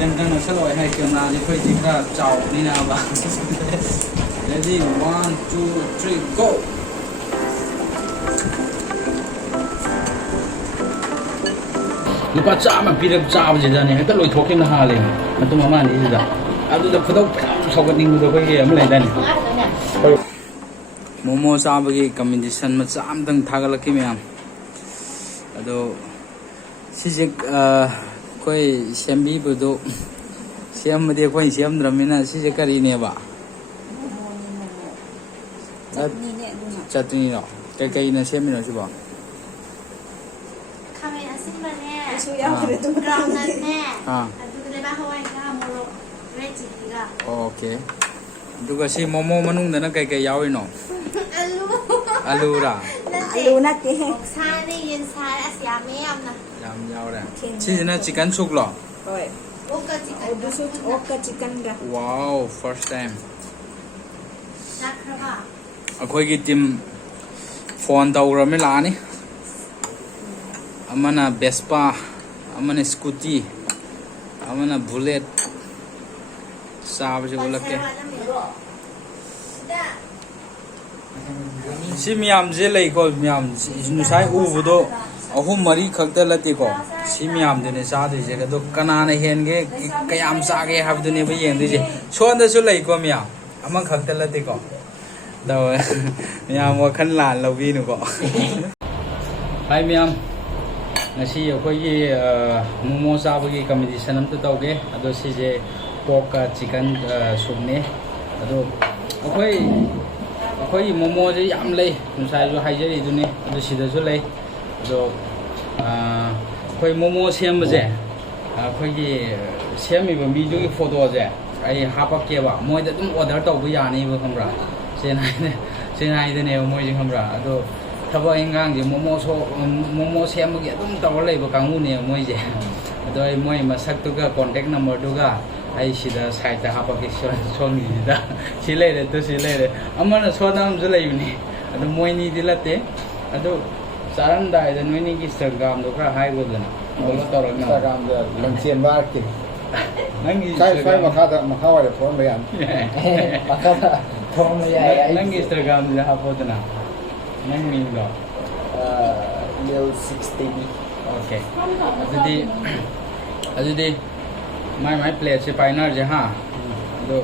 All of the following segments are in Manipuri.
Khitang nasaloi hai camera ji khoi ji kha chau ni na ba. Ready 1 2 3 go. Lupa chama pirap chaba ji da ni hekta loi thokim na ha le. Matum ama ni ji da. Adu da phodau saugat ning do khoi am lai da ni. Momo chaba gi competition ma cham dang thagalaki me am. Ado sijik koi sembi budu sem de koi sem dramina sijik kari ne ba. Chutney no. Kai na sem no si ba. Kamera simba ne. Ground nut ne. Adu le ba hawai ka moro veggie ga. Okay. Duga si momo manung da na kai yawi no. Alu ra. Alu natte. Sa ni yin sa asya me am na. Yam yaw ra. Si na chicken suk lo. Hoi. Okka chicken. Odusu okka chicken ga. Wow, first time. Nakraba. Akhoi gi team phone tawra me la ni. Amana Vespa, amana scooty, amana bullet. Sa ba je ulak ke. Si miyam je lei ko miyam nu sai u bu do ahum mari khakta lati ko si miyam de ne sa de je ga do kana na hen ge kayam sa ge hab de ne ba yeng de je son da su lei ko miyam amang khakta lati ko da miyam wa khan lan lo bi nu ko hai miyam ngasi akoi gi momo sa ba gi competition am ta taw ge ado si je pork chicken soup ne ado akoi momo je yam lei nusai jo haijeri du ne ado sida su lei ado akoi momo sem ba je akoi gi semi ba mi ju gi photo je ai hapak ke ba moi da dum order taw bu ya ni ba khamra senai de ne moi jing khamra ado thaba ingang je momo sem gi dum taw lei ba kangu ne moi je ado ai moi masak tu ga contact number du ga ai sida site ta hapak son gi da si lei de to si lei de amana sodam ju lei ni ado moi ni dilate ado saran dai da noi ni gi Instagram do kra hai go dana follow tor na Instagram da langsien ba ki nangi sai makha wa de phone ba yan makha phone ya ai nangi Instagram da ha po dana nang min do leo 60 okay adudi mai place se pioneer je ha do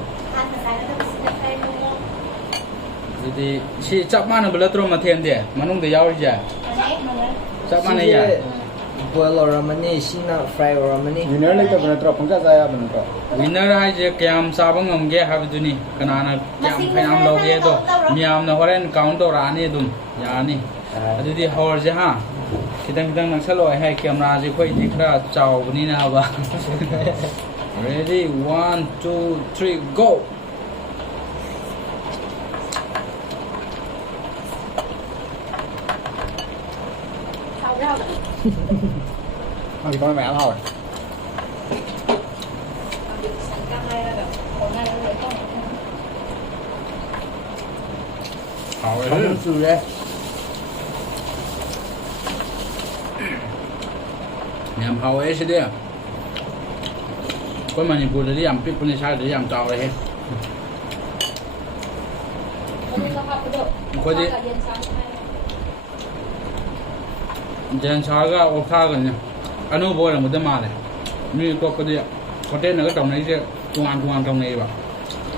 adudi si chap mana bela tro ma them de manung de yaw je chap mana ya boil or mani sina fry or mani winner le ta bana tro phangka ja ya bana tro winner hai je kyam sabang ngam ge ha duni kanana kyam phainam lo ge do miam na horen count to ra ni dum ya ni adudi hor je ha kitang nang saloi hai camera je khoi ji khra chaw bani na ba ready 1 2 3 go thì con mẹ thôi không su đấy nhầm hầu ấy sẽ đi à có mà nhìn buồn đi làm biết con sai để làm trào đây có gì jen saga opha gần anh anu boy là một tấm mà này mi có cái gì có tên là cái trồng này chứ tuang trong này vậy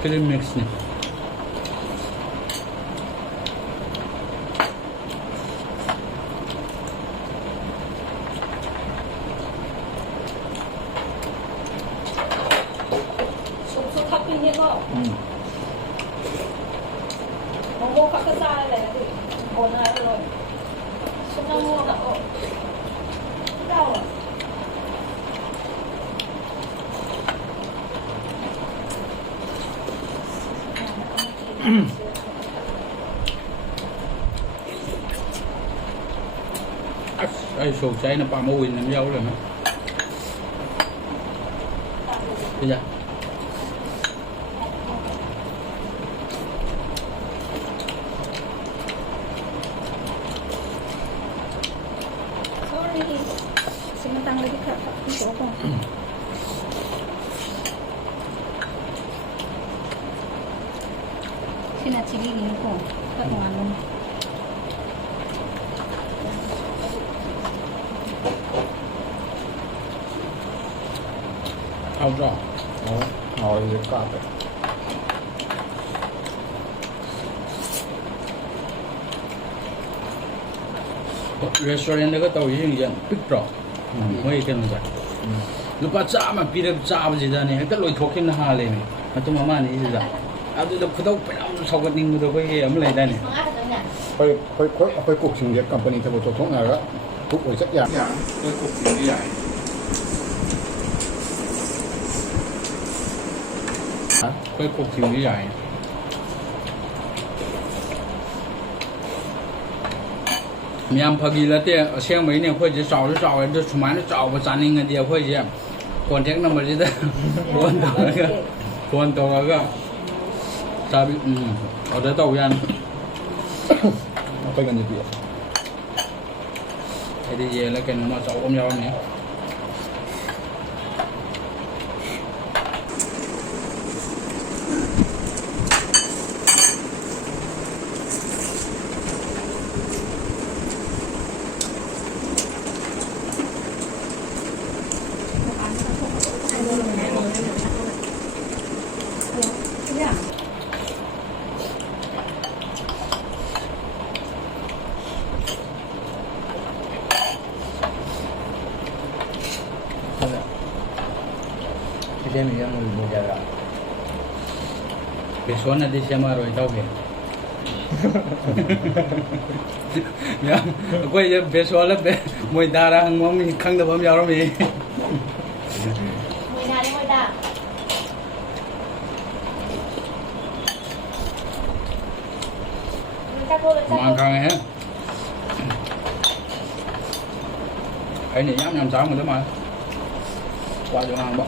cái mix này ai sầu cháy nó ba môi nó dâu rồi nó bây giờ Sorry. Sinatang lagi kak. Kina chili ni ko. Patuan. Ao rõ. Ngồi được có được. Restaurant đó có tàu gì vậy? Big Pro. Mấy cái nó vậy. Lúc bắt chạm mà bị được chạm gì đó này, cái lối thuốc nó hà lên này. Mà tôi mà này gì vậy? À tôi đâu đâu phải đâu sau cái đinh tôi cái ấm lên đây này. Khôi cục sinh nghiệp company theo một tổ thống nào đó. Cục với chắc dạng. Khôi cục gì vậy? Khôi cục gì vậy? miam phagi la te aseng mai ne khoi je chaw de chuma ne chaw ba chaning nge dia khoi je contact number je da phone to ga sabi order tau yan Apa yang dia? ai de ye la ken ma chaw om yaw ne Kita ni yang mau jaga. besok nanti siapa roi tau ke miam koi je besok la be moi dara hang mom khang da bam yaw ro mi Mùi đà đi mùi đà. mang khang he ai này nhắm sáng rồi đó mà qua chỗ hàng bọ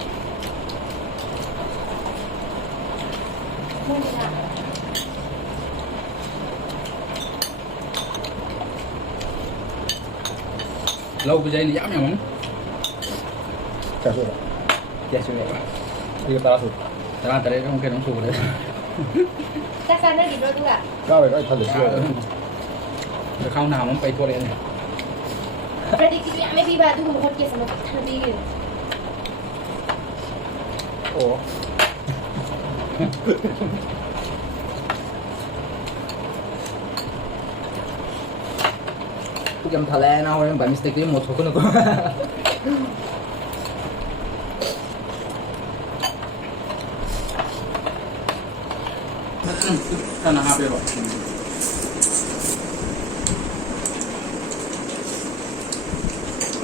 Mùi đà. lâu cái dây này nhắm nhau Chả rồi. Dia sudah. Dia tak tahu. ta tới đây không cái nó sụp đấy Chắc chắn đi đôi tu ạ. Kau ada tak ada. cái khâu nào nó bay thua đấy này Prediksi yang maybe batu mau kes sama tadi. Oh. Jam thalai na orang by mistake ni mau thokun ko. cái nào hấp rồi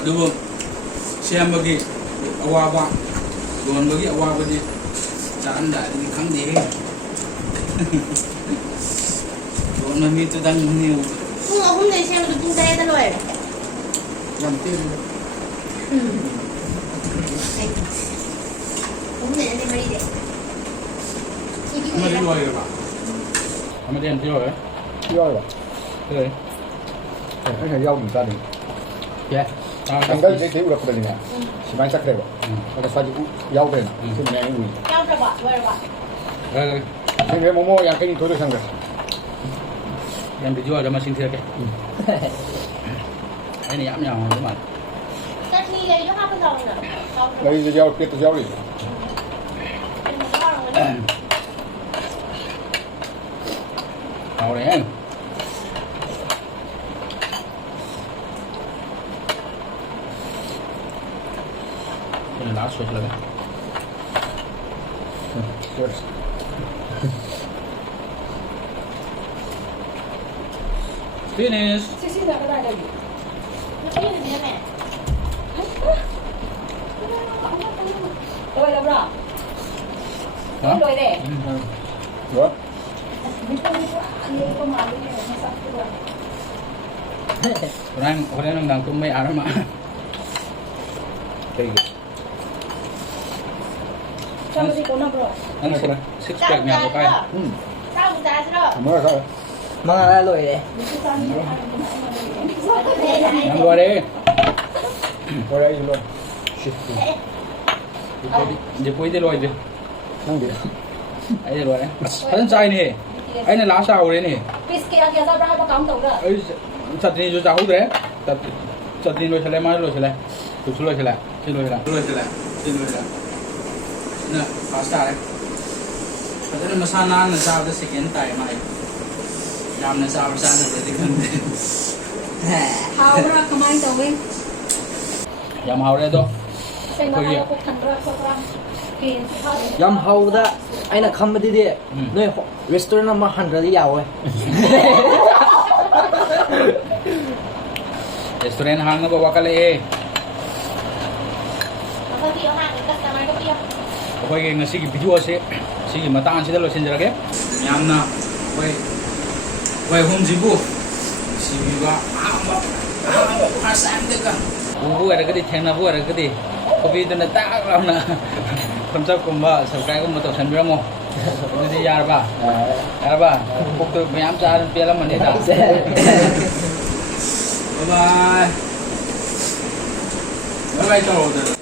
đúng xem bagi awak bukan bagi awak bagi jangan dah ini kang dia bukan mami tu dan ni Không ngờ hôm nay xem được tung tay ta rồi. jam tu Hôm nay anh đi mấy đấy. Kamu dia luar ke pak? Kamu dia nanti luar ya? Dia lah. Betul. Ini yang jauh tadi. Ya. Anh cái thế udah kembali ni. Sebenarnya saya kira. Ada saja jauh deh. Sebenarnya ini. Nhau cho bạn, rồi bạn. Rồi. Sebenarnya momo yang kini tu sangat. Yang dijual ada mesin tiga ke? Ini nhảm nhào đúng không? Chắc khi lấy cho hai con rồng nữa. Dari jauh kita jauh ni. Hào đấy. Cái này lá sụt rồi. Cheers. Finish. Sisi nggak pernah ada gitu. Tapi ini dia nih. Rồi là bro. Hả? Rồi đấy. Dua. Orang đang tum mấy áo mà. Kayak gitu. Sama si Kona bro. Anh six pack nhà của cái. Sao cũng ra rồi. Kamu apa? Mana loi deh. Làm qua đi. Kau ada ini loh. Shit. Đi cuối đi lôi đi. Nang dia. Ấy đi lôi đấy. Hắn sai nè. ꯑꯩꯅ ꯂꯥꯁ ꯆꯥꯍꯧꯔꯦꯅꯦ ꯄꯤꯁ ꯀꯌꯥ ꯆꯥꯕ꯭ꯔꯥ ꯍꯥꯏꯕ ꯀꯥꯎꯟ ꯇꯧꯔ ꯑꯩ ꯆꯠꯅꯤꯁꯨ ꯆꯥꯍꯧꯗ꯭ꯔꯦ ꯆꯠꯅꯤ ꯂꯣꯏꯁꯤꯜꯂꯦ ꯃꯥꯁꯨ ꯂꯣꯏꯁꯤꯜꯂꯦ ꯁꯨꯁꯨ ꯂꯣꯏꯁꯤꯜꯂꯦ ꯁꯤ ꯂꯣꯏꯁꯤꯜꯂꯦ ꯁꯤꯅ ꯐꯥꯔꯁ ꯇꯥꯔꯦ ꯐꯖꯅ ꯃꯁꯥ ꯅꯥꯟꯅ ꯆꯥꯕꯗ ꯁꯦꯀꯦꯟ ꯇꯥꯏ ꯃꯥꯏ ꯌꯥꯝꯅ ꯆꯥꯕ ꯆꯥꯗꯕꯗꯤ ꯈꯪꯗꯦ ꯍꯥꯎꯕ꯭ꯔꯥ ꯀꯃꯥꯏꯅ ꯇꯧꯋꯤ ꯌꯥꯝ ꯍꯥꯎꯔꯦ ꯑꯗꯣ ꯁꯦꯡꯅ ꯍꯥꯏꯔ ꯄꯨꯛ ꯊꯟꯕ꯭ꯔꯥ ꯈꯣꯠꯄ꯭ꯔꯥ ꯌꯥꯝ ꯍꯥꯎꯕꯗ ꯑꯩꯅ ꯈꯪꯕꯗꯗꯤ ꯅꯣꯏ ꯔꯦꯁꯇꯨꯔꯦꯟ ꯑꯃ ꯍꯟꯗ꯭ꯔꯗꯤ ꯌꯥꯎꯋꯦ ꯔꯦꯁꯇꯨꯔꯦꯟ ꯍꯥꯡꯅꯕ ꯋꯥꯀꯠꯂꯛꯑꯦ ꯑꯩꯈꯣꯏꯒꯤ ꯉꯁꯤꯒꯤ ꯚꯤꯗꯤꯑꯣ ꯑꯁꯤ ꯁꯤꯒꯤ ꯃꯇꯥꯡ ꯑꯁꯤꯗ ꯂꯣꯏꯁꯤꯟꯖꯔꯒꯦ ꯌꯥꯝꯅ ꯑꯩꯈꯣꯏ ꯑꯍꯨꯝꯁꯤꯕꯨ ꯅꯨꯡꯁꯤꯕꯤꯕ ꯑꯍꯥꯟꯕ ꯐꯥꯔꯁ ꯇꯥꯏꯝꯗꯒ ꯎꯕ ꯑꯣꯏꯔꯒꯗꯤ ꯊꯦꯡꯅꯕ ꯑꯣꯏꯔꯒꯗꯤ ꯀꯣꯕꯤꯗꯨꯅ ꯇꯥꯛ ꯂꯥꯎꯅ ꯊꯝꯆꯞꯀꯨꯝꯕ ꯁꯕꯁꯀ꯭ꯔꯥꯏꯕꯀꯨꯝꯕ ꯇꯧꯁꯟꯕꯤꯔꯝꯃꯣ ꯑꯗꯨꯗꯤ ꯌꯥꯔꯕ ꯄꯨꯛꯇꯨ ꯃꯌꯥꯝ ꯆꯥꯔ ꯄꯦꯜꯂꯝꯃꯅꯤꯗ ꯕꯥꯏ ꯕꯥꯏ ꯇꯧꯔꯣ